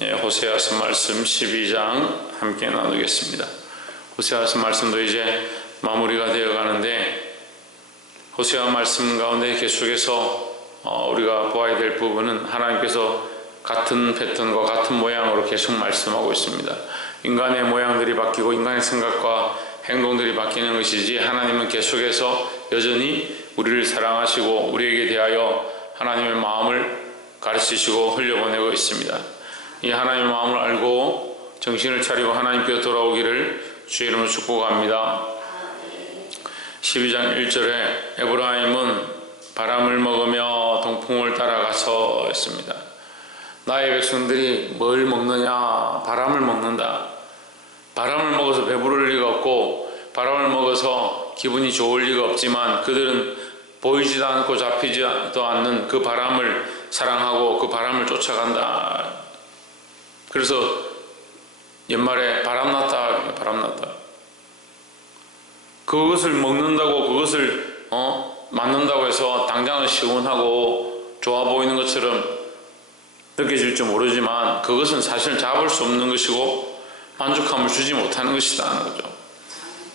호세아서 말씀 12장 함께 나누겠습니다. 호세아서 말씀도 이제 마무리가 되어 가는데, 호세아 말씀 가운데 계속해서 우리가 보아야 될 부분은 하나님께서 같은 패턴과 같은 모양으로 계속 말씀하고 있습니다. 인간의 모양들이 바뀌고 인간의 생각과 행동들이 바뀌는 것이지, 하나님은 계속해서 여전히 우리를 사랑하시고 우리에게 대하여 하나님의 마음을 가르치시고 흘려보내고 있습니다. 이 하나님의 마음을 알고 정신을 차리고 하나님께로 돌아오기를 주의 이름으로 축복합니다. 12장 1절에 에브라임은 바람을 먹으며 동풍을 따라가서 했습니다. 나의 백성들이 뭘 먹느냐? 바람을 먹는다. 바람을 먹어서 배부를 리가 없고 바람을 먹어서 기분이 좋을 리가 없지만, 그들은 보이지도 않고 잡히지도 않는 그 바람을 사랑하고 그 바람을 쫓아간다. 그래서 옛말에 바람났다, 바람났다. 그것을 먹는다고, 그것을 맞는다고 해서 당장은 시원하고 좋아 보이는 것처럼 느껴질지 모르지만, 그것은 사실 잡을 수 없는 것이고 만족함을 주지 못하는 것이다 하는 거죠.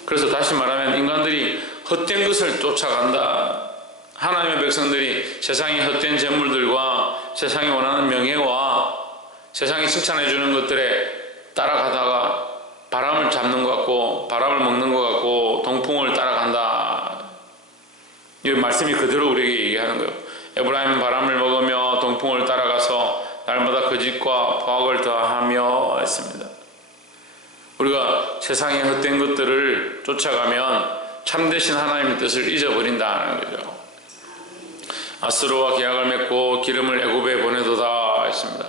그래서 다시 말하면 인간들이 헛된 것을 쫓아간다. 하나님의 백성들이 세상의 헛된 재물들과 세상이 원하는 명예와 세상이 칭찬해 주는 것들에 따라가다가 바람을 잡는 것 같고 바람을 먹는 것 같고 동풍을 따라간다. 이 말씀이 그대로 우리에게 얘기하는 거예요. 에브라임은 바람을 먹으며 동풍을 따라가서 날마다 거짓과 포악을 더하며 했습니다. 우리가 세상의 헛된 것들을 쫓아가면 참되신 하나님의 뜻을 잊어버린다는 거죠. 아수르와 계약을 맺고 기름을 애굽에 보내도다 했습니다.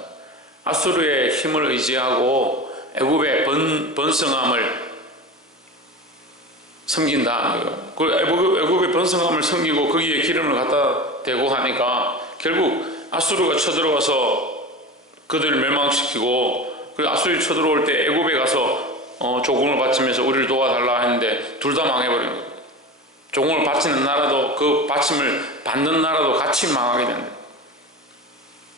아수르의 힘을 의지하고 애굽의 번성함을 섬긴다. 애굽의 번성함을 섬기고 거기에 기름을 갖다 대고 하니까 결국 아수르가 쳐들어와서 그들을 멸망시키고, 그리고 아수르가 쳐들어올 때 애굽에 가서 조공을 바치면서 우리를 도와달라 했는데 둘 다 망해버린 거예요. 조공을 바치는 나라도 그 바침을 받는 나라도 같이 망하게 된다.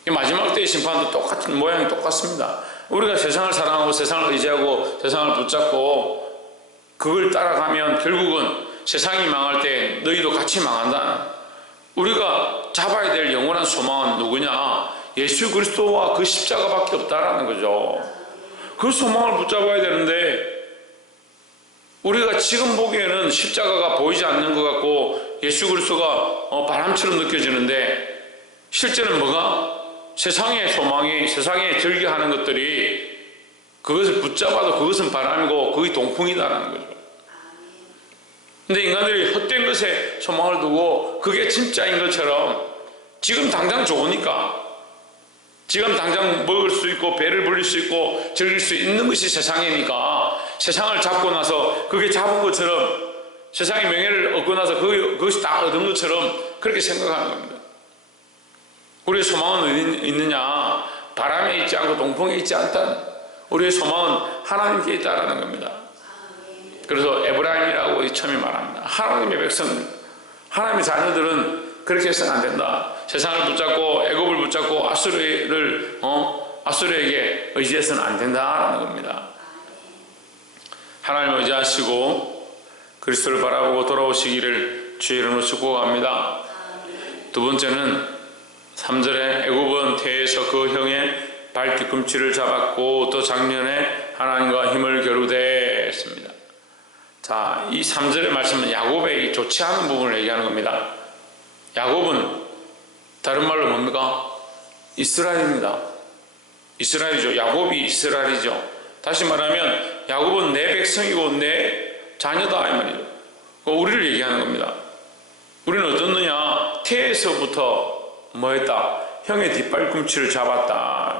마지막 때의 심판도 똑같은 모양이 똑같습니다. 우리가 세상을 사랑하고 세상을 의지하고 세상을 붙잡고 그걸 따라가면 결국은 세상이 망할 때 너희도 같이 망한다. 우리가 잡아야 될 영원한 소망은 누구냐? 예수 그리스도와 그 십자가밖에 없다라는 거죠. 그 소망을 붙잡아야 되는데, 우리가 지금 보기에는 십자가가 보이지 않는 것 같고 예수 그리스도가 바람처럼 느껴지는데, 실제는 뭐가? 세상의 소망이, 세상에 즐겨하는 것들이 그것을 붙잡아도 그것은 바람이고 그게 동풍이다라는 거죠. 근데 인간들이 헛된 것에 소망을 두고 그게 진짜인 것처럼 지금 당장 좋으니까, 지금 당장 먹을 수 있고 배를 불릴 수 있고 즐길 수 있는 것이 세상이니까, 세상을 잡고 나서 그게 잡은 것처럼, 세상의 명예를 얻고 나서 그것이 다 얻은 것처럼 그렇게 생각하는 겁니다. 우리의 소망은 어디 있느냐? 바람에 있지 않고 동풍에 있지 않다. 우리의 소망은 하나님께 있다라는 겁니다. 그래서 에브라임이라고 처음에 말합니다. 하나님의 백성, 하나님의 자녀들은 그렇게 해서는 안 된다. 세상을 붙잡고 애굽을 붙잡고 아수르에게 의지해서는 안 된다라는 겁니다. 하나님을 의지하시고 그리스도를 바라보고 돌아오시기를 주의 이름으로 축복합니다. 두 번째는 3절에 애굽은 태에서 그 형의 발 뒤꿈치를 잡았고 또 작년에 하나님과 힘을 겨루되 했습니다. 자, 이 3절의 말씀은 야곱의 좋지 않은 부분을 얘기하는 겁니다. 야곱은 다른 말로 뭡니까? 이스라엘입니다. 이스라엘이죠. 야곱이 이스라엘이죠. 다시 말하면 야곱은 내 백성이고 내 자녀다 이 말이죠. 우리를 얘기하는 겁니다. 우리는 어떻느냐? 태에서부터 뭐 했다? 형의 뒷발꿈치를 잡았다.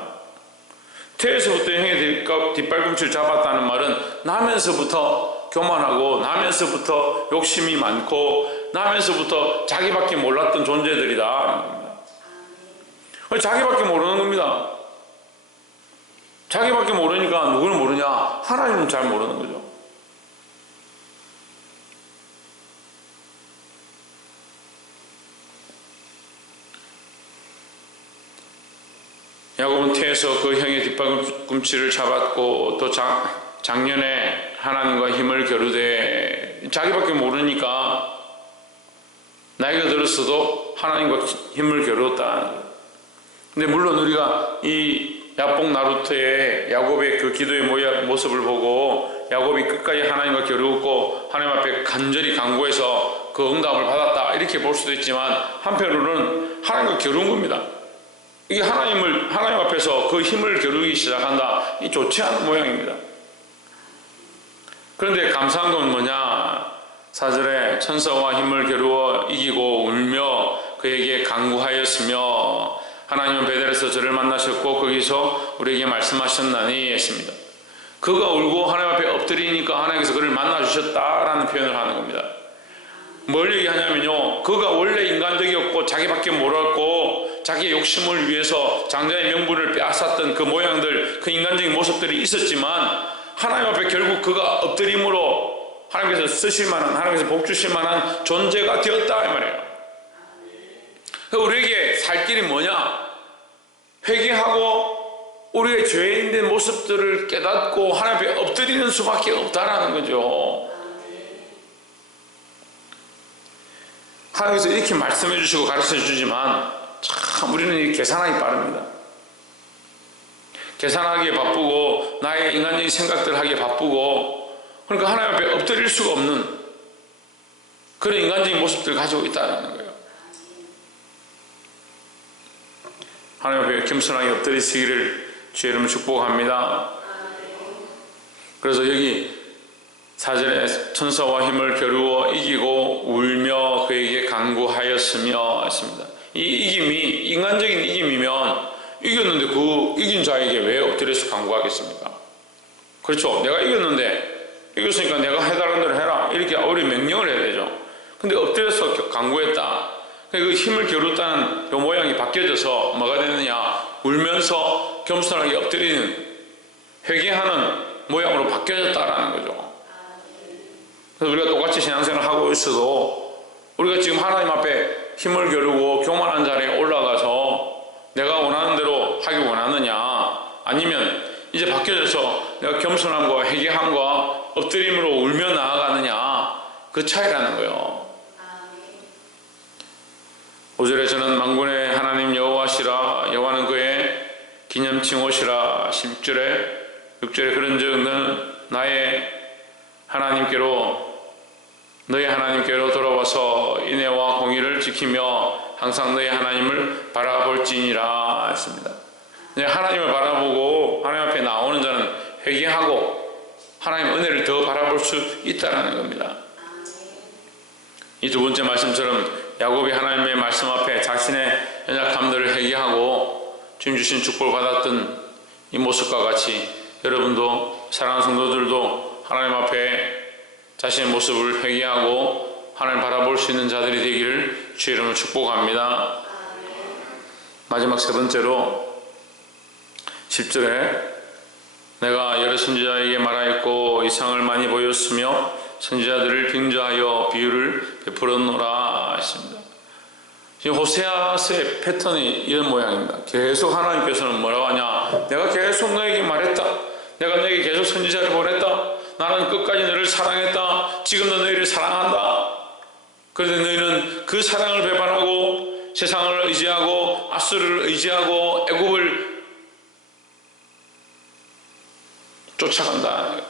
태에서부터 형의 뒷발꿈치를 잡았다는 말은 나면서부터 교만하고 나면서부터 욕심이 많고 나면서부터 자기밖에 몰랐던 존재들이다. 자기밖에 모르는 겁니다. 자기밖에 모르니까 누구를 모르냐? 하나님은 잘 모르는 거죠. 야곱은 인생에서 그 형의 뒷발꿈치를 잡았고 또 작년에 하나님과 힘을 겨루되 자기밖에 모르니까 나이가 들었어도 하나님과 힘을 겨루었다. 근데 물론 우리가 이 야복 나루터의 야곱의 그 기도의 모습을 보고 야곱이 끝까지 하나님과 겨루었고 하나님 앞에 간절히 간구해서 그 응답을 받았다 이렇게 볼 수도 있지만 한편으로는 하나님과 겨룬 겁니다. 이게 하나님 앞에서 그 힘을 겨루기 시작한다. 이 좋지 않은 모양입니다. 그런데 감사한 건 뭐냐? 4절에 천사와 힘을 겨루어 이기고 울며 그에게 간구하였으며 하나님은 베델에서 저를 만나셨고 거기서 우리에게 말씀하셨나니 했습니다. 그가 울고 하나님 앞에 엎드리니까 하나님께서 그를 만나주셨다라는 표현을 하는 겁니다. 뭘 얘기하냐면요, 그가 원래 인간적이었고 자기밖에 몰랐고 자기의 욕심을 위해서 장자의 명분을 빼앗았던 그 모양들, 그 인간적인 모습들이 있었지만 하나님 앞에 결국 그가 엎드림으로 하나님께서 쓰실 만한, 하나님께서 복 주실 만한 존재가 되었다 이 말이에요. 우리에게 살 길이 뭐냐? 회개하고 우리의 죄인된 모습들을 깨닫고 하나님 앞에 엎드리는 수밖에 없다라는 거죠. 하나님께서 이렇게 말씀해 주시고 가르쳐 주지만 참 우리는 계산하기 빠릅니다. 계산하기에 바쁘고 나의 인간적인 생각들 하기에 바쁘고, 그러니까 하나님 앞에 엎드릴 수가 없는 그런 인간적인 모습들을 가지고 있다는 거예요. 하나님 앞에 겸손하게 엎드리시기를 주의 이름으로 축복합니다. 그래서 여기 4절에 천사와 힘을 겨루어 이기고 울며 그에게 간구하였으며 했습니다. 이 이김이 인간적인 이김이면 이겼는데 그 이긴 자에게 왜 엎드려서 간구하겠습니까? 그렇죠. 내가 이겼으니까 내가 해달라는 대로 해라 이렇게 우리 명령을 해야 되죠. 근데 엎드려서 간구했다. 그 힘을 겨뤘다는 그 모양이 바뀌어져서 뭐가 되느냐? 울면서 겸손하게 엎드리는, 회개하는 모양으로 바뀌어졌다라는 거죠. 그래서 우리가 똑같이 신앙생활을 하고 있어도 우리가 지금 하나님 앞에 힘을 겨루고 교만한 자리에 올라가서 내가 원하는 대로 하기 원하느냐, 아니면 이제 바뀌어져서 내가 겸손함과 회개함과 엎드림으로 울며 나아가느냐, 그 차이라는 거예요. 5절에 저는 만군의 하나님 여호와시라, 여호와는 그의 기념칭 옷이라. 6절에 그런즉 너는 너의 하나님께로 돌아와서 인애와 공의를 지키며 항상 너의 하나님을 바라볼지니라 했습니다. 하나님을 바라보고 하나님 앞에 나오는 자는 회개하고 하나님의 은혜를 더 바라볼 수 있다는 겁니다. 이 두 번째 말씀처럼 야곱이 하나님의 말씀 앞에 자신의 연약함들을 회개하고 주님 주신 축복을 받았던 이 모습과 같이 여러분도, 사랑하는 성도들도 하나님 앞에 자신의 모습을 회개하고 하나님을 바라볼 수 있는 자들이 되기를 주의 이름으로 축복합니다. 마지막 세 번째로 10절에 내가 여러 선지자에게 말하였고 이상을 많이 보였으며 선지자들을 빙자하여 비유를 베풀었노라 했습니다. 지금 호세아서의 패턴이 이런 모양입니다. 계속 하나님께서는 뭐라고 하냐? 내가 계속 너에게 말했다. 내가 너에게 계속 선지자를 보냈다. 나는 끝까지 너를 사랑했다. 지금도 너희를 사랑한다. 그런데 너희는 그 사랑을 배반하고 세상을 의지하고 앗수르를 의지하고 애굽을 쫓아간다.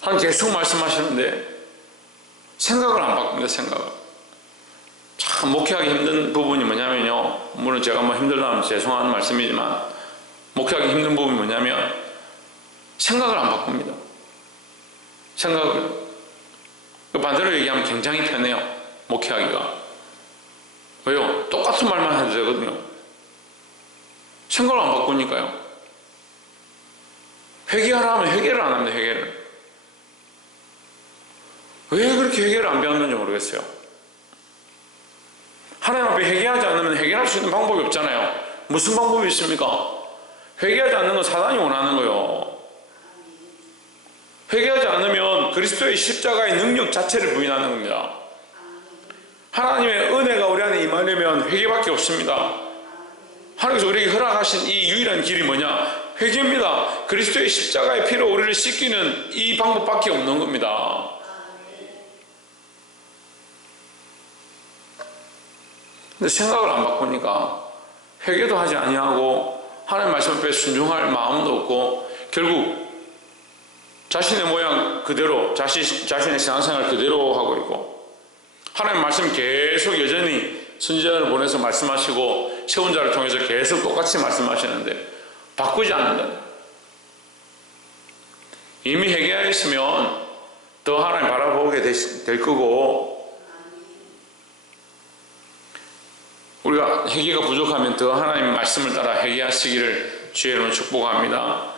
하나님 계속 말씀하시는데 생각을 안 바꿉니다. 생각을. 참 목회하기 힘든 부분이 뭐냐면요, 물론 제가 뭐 힘들다면 죄송한 말씀이지만 목회하기 힘든 부분이 뭐냐면 생각을 안 바꿉니다. 생각을. 반대로 얘기하면 굉장히 편해요. 목회하기가. 왜요? 똑같은 말만 해도 되거든요. 생각을 안 바꾸니까요. 회개하라 하면 회개를 안 합니다. 회개를. 왜 그렇게 회개를 안 배웠는지 모르겠어요. 하나님 앞에 회개하지 않으면 해결할 수 있는 방법이 없잖아요. 무슨 방법이 있습니까? 회개하지 않는 건 사단이 원하는 거예요. 회개하지 않으면 그리스도의 십자가의 능력 자체를 부인하는 겁니다. 하나님의 은혜가 우리 안에 재단에 임하려면 회개밖에 없습니다. 하나님께서 우리에게 허락하신 이 유일한 길이 뭐냐? 회개입니다. 그리스도의 십자가의 피로 우리를 씻기는 이 방법밖에 없는 겁니다. 근데 생각을 안 바꾸니까 회개도 하지 아니하고 하나님 말씀 앞에 순종할 마음도 없고 결국 자신의 모양 그대로 자신의 신앙생활 그대로 하고 있고 하나님 말씀 계속 여전히 선지자를 보내서 말씀하시고 세운자를 통해서 계속 똑같이 말씀하시는데 바꾸지 않는다. 이미 회개하였으면 더 하나님 바라보게 될 거고 우리가 회개가 부족하면 더 하나님 말씀을 따라 회개하시기를 주의 이름으로 축복합니다.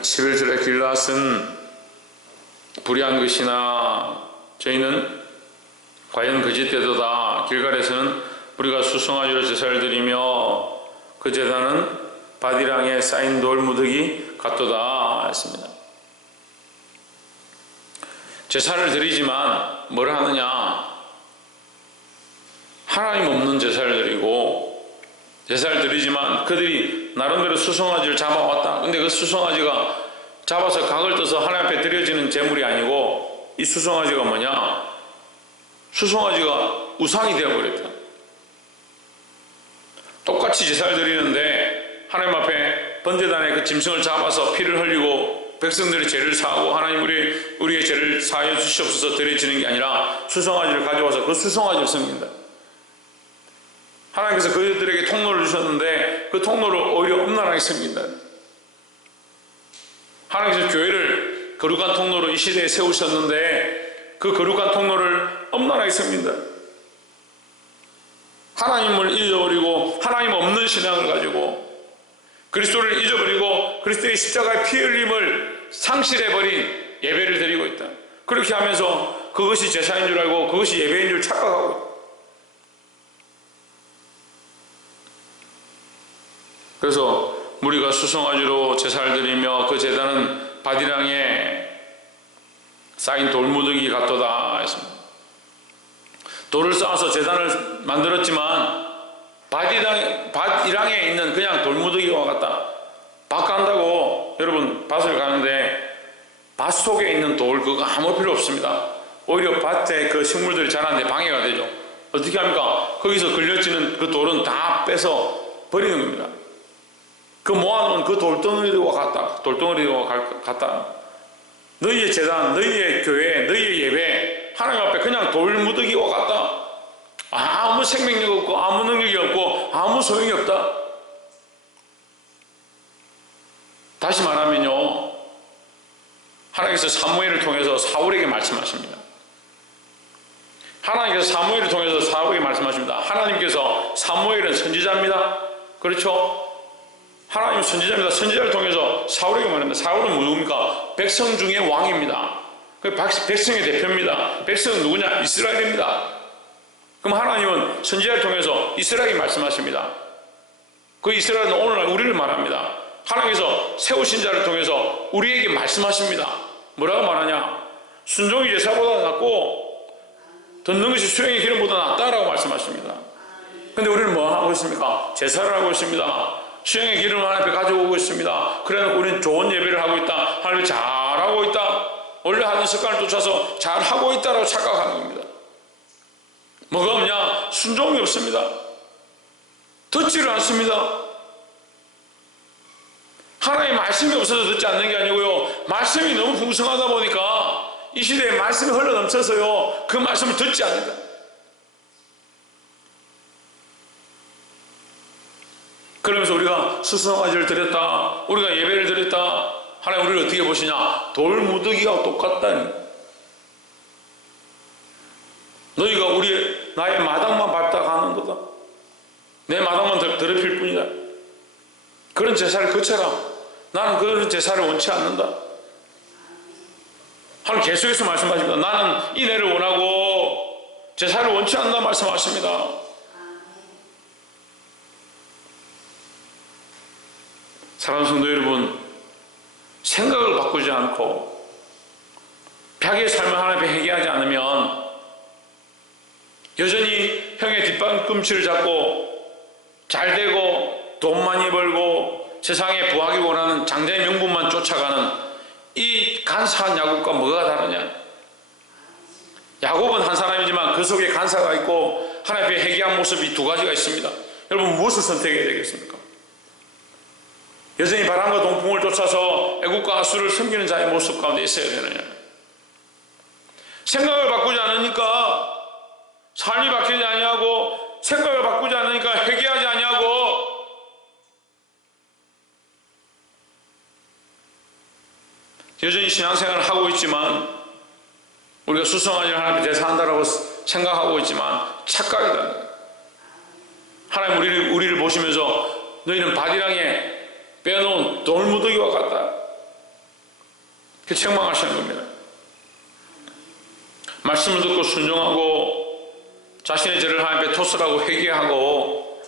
11절에 길앗은 불의한 것이나 저희는 과연 거짓되도다. 길갈에서는 우리가 수송아지로 제사를 드리며 그 제단은 바디랑에 쌓인 돌 무더기 같도다 했습니다. 제사를 드리지만 뭘 하느냐? 하나님 없는 제사를 드리고 제사를 드리지만 그들이 나름대로 수송아지를 잡아왔다. 근데 그 수송아지가 잡아서 각을 떠서 하나님 앞에 드려지는 제물이 아니고 이 수송아지가 뭐냐? 수송아지가 우상이 되어버렸다. 똑같이 제사를 드리는데 하나님 앞에 번제단에 그 짐승을 잡아서 피를 흘리고 백성들의 죄를 사하고 하나님 우리의 죄를 사하여 주시옵소서 드려지는 게 아니라 수송아지를 가져와서 그 수송아지를 섬긴다. 하나님께서 그들에게 통로를 주셨는데 그 통로를 오히려 엄란하게 섬긴다. 하나님께서 교회를 거룩한 통로로 이 시대에 세우셨는데 그 거룩한 통로를 엄란하게 섬긴다. 하나님을 잊어버리고 하나님 없는 신앙을 가지고 그리스도를 잊어버리고 그리스도의 십자가의 피 흘림을 상실해버린 예배를 드리고 있다. 그렇게 하면서 그것이 제사인 줄 알고 그것이 예배인 줄 착각하고 있다. 그래서 우리가 수송아지로 제사를 드리며 그 제단은 바디랑에 쌓인 돌무더기 같도다 했습니다. 돌을 쌓아서 제단을 만들었지만 바디랑에 있는 그냥 돌무더기와 같다. 밭 간다고 여러분 밭을 가는데 밭 속에 있는 돌 그거 아무 필요 없습니다. 오히려 밭에 그 식물들이 자라는데 방해가 되죠. 어떻게 합니까? 거기서 걸려지는 그 돌은 다 빼서 버리는 겁니다. 그 모아놓은 그 돌덩어리와 같다. 너희의 재단, 너희의 교회, 너희의 예배 하나님 앞에 그냥 돌무더기와 같다. 아무 생명력 없고 아무 능력이 없고 아무 소용이 없다. 다시 말하면요, 하나님께서 사무엘을 통해서 사울에게 말씀하십니다. 하나님께서 사무엘을 통해서 사울에게 말씀하십니다. 하나님께서 사무엘은 선지자입니다. 그렇죠? 하나님 선지자입니다. 선지자를 통해서 사울에게 말합니다. 사울은 누굽니까? 백성 중에 왕입니다. 백성의 대표입니다. 백성은 누구냐? 이스라엘입니다. 그럼 하나님은 선지자를 통해서 이스라엘에게 말씀하십니다. 그 이스라엘은 오늘날 우리를 말합니다. 하나님께서 세우신 자를 통해서 우리에게 말씀하십니다. 뭐라고 말하냐? 순종이 제사보다 낫고 듣는 것이 수행의 기름보다 낫다라고 말씀하십니다. 근데 우리는 뭐 하고 있습니까? 제사를 하고 있습니다. 수행의 기름을 하나님 앞에 가지고 오고 있습니다. 그래놓고 우리는 좋은 예배를 하고 있다. 하나님 잘하고 있다. 원래 하던 습관을 쫓아서 잘하고 있다라고 착각하는 겁니다. 뭐가 없냐? 순종이 없습니다. 듣지를 않습니다. 하나님의 말씀이 없어서 듣지 않는 게 아니고요, 말씀이 너무 풍성하다 보니까 이 시대에 말씀이 흘러넘쳐서요 그 말씀을 듣지 않는다. 그러면서 우리가 수송아지를 드렸다, 우리가 예배를 드렸다, 하나님 우리를 어떻게 보시냐? 돌무더기와 똑같다니. 너희가 나의 마당만 밟다 가는 거다. 내 마당만 더럽힐 뿐이다. 그런 제사를 거쳐라. 나는 그런 제사를 원치 않는다. 하나님 계속해서 말씀하십니다. 나는 인애를 원하고 제사를 원치 않는다 말씀하십니다. 사랑하는 성도 여러분, 생각을 바꾸지 않고 벽의 삶을 하나님 앞에 회개하지 않으면 여전히 형의 뒷발꿈치를 잡고 잘 되고 돈 많이 벌고 세상에 부하기 원하는 장자의 명분만 쫓아가는 이 간사한 야곱과 뭐가 다르냐? 야곱은 한 사람이지만 그 속에 간사가 있고 하나님 앞에 회개한 모습이 두 가지가 있습니다. 여러분 무엇을 선택해야 되겠습니까? 여전히 바람과 동풍을 쫓아서 애국과 아수를 섬기는 자의 모습 가운데 있어야 되느냐? 생각을 바꾸지 않으니까 삶이 바뀌지 아니하고 생각을 바꾸지 않으니까 회개하지 아니하고 여전히 신앙생활을 하고 있지만 우리가 수성한 일을 하나님께 대사한다라고 생각하고 있지만 착각이다. 하나님 우리를 보시면서 너희는 바디랑에 빼놓은 돌무더기와 같다. 그 책망하시는 겁니다. 말씀을 듣고 순종하고 자신의 죄를 하나님 앞에 토설하고 회개하고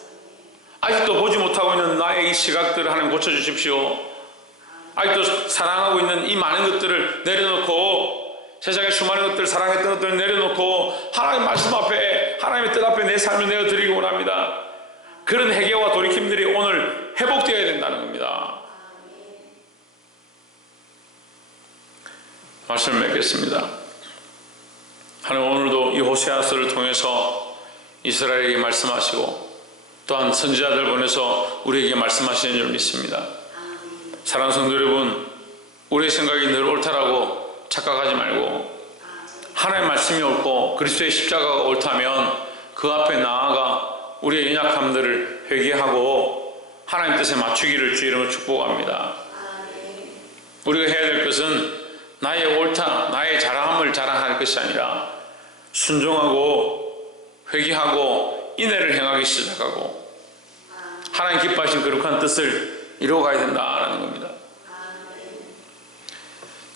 아직도 보지 못하고 있는 나의 이 시각들을 하나님 고쳐주십시오. 아직도 사랑하고 있는 이 많은 것들을 내려놓고 세상의 수많은 것들 사랑했던 것들을 내려놓고 하나님 말씀 앞에 하나님의 뜻 앞에 내 삶을 내어드리기 원합니다. 그런 회개와 돌이킴들이 오늘 회복되어야 된다는 겁니다. 말씀을 맺겠습니다. 하나님 오늘도 이 호세아서를 통해서 이스라엘에게 말씀하시고 또한 선지자들 보내서 우리에게 말씀하시는 줄 믿습니다. 사랑하는 성도 여러분, 우리의 생각이 늘 옳다라고 착각하지 말고 하나님의 말씀이 옳고 그리스도의 십자가가 옳다면 그 앞에 나아가 우리의 연약함들을 회개하고 하나님 뜻에 맞추기를 주의 이름으로 축복합니다. 우리가 해야 될 것은 나의 옳다, 나의 잘함을 자랑할 것이 아니라 순종하고 회개하고 인애를 행하기 시작하고 하나님 기뻐하신 거룩한 뜻을 이루어가야 된다라는 겁니다.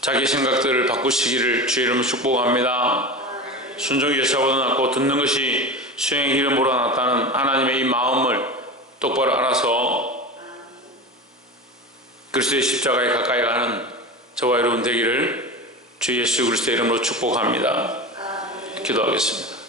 자기 생각들을 바꾸시기를 주의 이름으로 축복합니다. 순종이 여차보다 낫고 듣는 것이 수행의 기름보다 낫다는 하나님의 이 마음을 똑바로 알아서 그리스도의 십자가에 가까이 가는 저와 여러분 되기를 주 예수 그리스도의 이름으로 축복합니다. 기도하겠습니다.